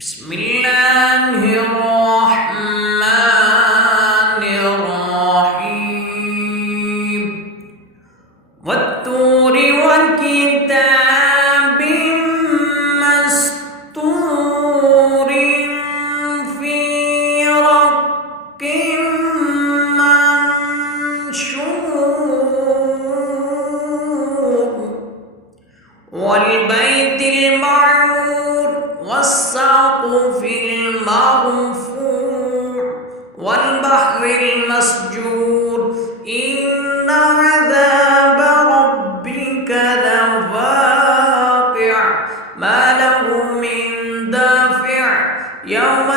بسم الله الرحمن الرحيم والطور وكتاب مسطور في رق منشور والبيت المعمور والسقف المرفوع والبحر المسجور إن عذاب ربك لواقع ما له من دافع يوم